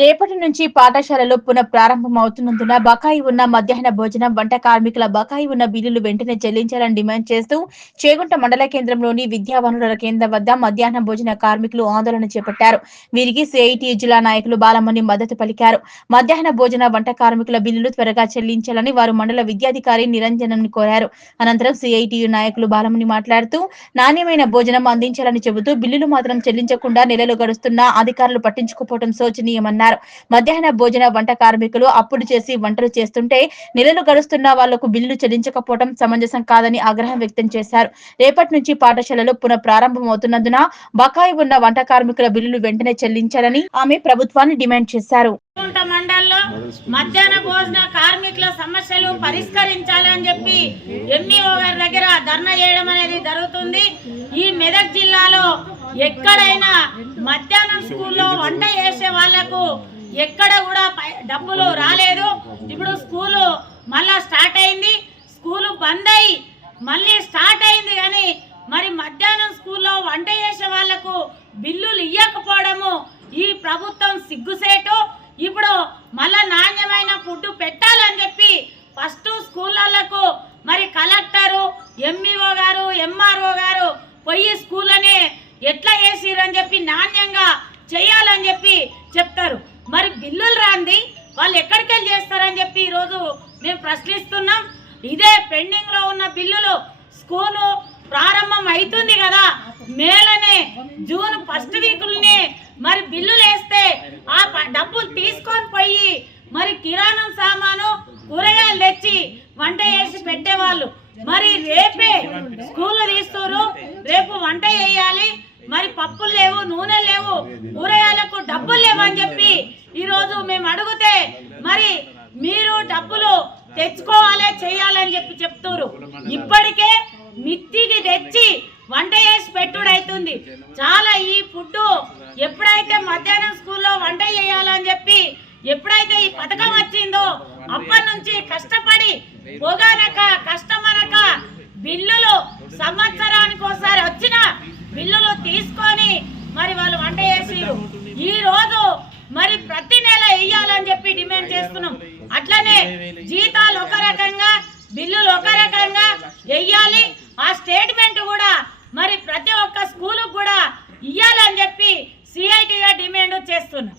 రేపటి నుంచి పాఠశాలలు పునః ప్రారంభమవుతున్నందున బకాయి ఉన్న మధ్యాహ్న భోజనం, వంట కార్మికుల బకాయి ఉన్న బిల్లులు వెంటనే చెల్లించాలని డిమాండ్ చేస్తూ చేగుంట మండల కేంద్రంలోని విద్యా వనరుల కేంద్రం వద్ద మధ్యాహ్న భోజన కార్మికులు ఆందోళన చేపట్టారు. వీరికి సిఐటి జిల్లా నాయకులు బాలమణి మద్దతు పలికారు. మధ్యాహ్న భోజన, వంట కార్మికుల బిల్లులు త్వరగా చెల్లించాలని వారు మండల విద్యాధికారి నిరంజన్ కోరారు. అనంతరం సిఐటియు నాయకులు బాలమణి మాట్లాడుతూ నాణ్యమైన భోజనం అందించాలని చెబుతూ బిల్లులు మాత్రం చెల్లించకుండా నెలలు గడుస్తున్నా అధికారులు పట్టించుకోవడం శోచనీయమన్నారు. మధ్యాహ్న భోజన, వంట కార్మికులు అప్పులు చేసి వంటలు చేస్తుంటే నెలలు గడుస్తున్న వాళ్లకు బిల్లు చెల్లించకపోవడం సమంజసం కాదని ఆగ్రహం వ్యక్తం చేశారు. రేపటి నుంచి పాఠశాలలు పునః ప్రారంభమవుతున్నందున బకాయి ఉన్న వంట కార్మికుల బిల్లులు వెంటనే చెల్లించాలని ఆమె ప్రభుత్వాన్ని డిమాండ్ చేశారు. మండలంలో మధ్యాహ్న భోజన కార్మికుల సమస్యలు పరిష్కరించాలని చెప్పి ఎంఈఓ గారి దగ్గర ధర్నా చేయడం అనేది జరుగుతుంది. ఈ మెదక్ జిల్లాలో ఎక్కడైనా మధ్యాహ్నం స్కూల్లో వంట చేసే వాళ్లకు ఎక్కడ కూడా డబ్బులు రాలేదు. ఇప్పుడు స్కూలు మళ్ళా స్టార్ట్ అయింది, స్కూలు బంద్ అయ్యి మళ్ళీ స్టార్ట్ అయింది, కానీ మరి మధ్యాహ్నం స్కూల్లో వంట చేసే వాళ్లకు బిల్లులు ఇవ్వకపోవడము ఈ ప్రభుత్వం సిగ్గుసేటు. ఇప్పుడు మళ్ళా నాణ్యమైన ఫుడ్ పెట్టాలని చెప్పి ఫస్ట్ స్కూళ్ళకు మరి కలెక్టరు, ఎంఈఓ గారు, ఎంఆర్ఓ గారు పోయి స్కూళ్ళనే ఎట్లా చేసిరని చెప్పి నాణ్యంగా చేయాలని చెప్పి చెప్తారు. మరి బిల్లులు రాంది వాళ్ళు ఎక్కడికి వెళ్ళి చేస్తారని చెప్పి ఈరోజు మేము ప్రశ్నిస్తున్నాం. ఇదే పెండింగ్ లో ఉన్న బిల్లులు స్కూలు ప్రారంభం అవుతుంది కదా, మేలనే జూన్ ఫస్ట్ వీకుల్ని మరి బిల్లులు వేస్తే ఆ డబ్బులు తీసుకొని పోయి మరి కిరాణం సామాను, కూరగాయలు తెచ్చి వంట చేసి పెట్టేవాళ్ళు. మరి రేపే స్కూలు తీస్తారు, రేపు వంట చేయాలి, మరి పప్పులు లేవు, నూనె లేవు, కూరగాయలకు డబ్బులు లేవు అని చెప్పి ఈరోజు మేము అడిగితే మరి మీరు డబ్బులు తెచ్చుకోవాలి చేయాలని చెప్పి చెప్తారు. ఇప్పటికే మిత్తికి తెచ్చి వంట చేసి పెట్టుడు అవుతుంది. చాలా ఈ ఫుడ్ ఎప్పుడైతే మధ్యాహ్నం స్కూల్లో వంట చేయాలని చెప్పి ఎప్పుడైతే ఈ పథకం వచ్చిందో అప్పటి నుంచి కష్టపడి పోగానక కష్టమనక బిల్లులు సంవత్సరానికి ఒకసారి వచ్చిన బిల్లులు తీసుకొని మరి వాళ్ళు వంట చేసిరు. ఈ రోజు మరి ప్రతి నెల వేయాలని చెప్పి డిమాండ్ చేస్తున్నాం. అట్లనే జీతాలు ఒక రకంగా, బిల్లులు ఒక రకంగా వెయ్యాలి. ఆ స్టేట్మెంట్ కూడా మరి ప్రతి ఒక్క స్కూలుకు కూడా ఇయ్యాలని చెప్పి సిఐటిగా డిమాండ్ చేస్తున్నాం.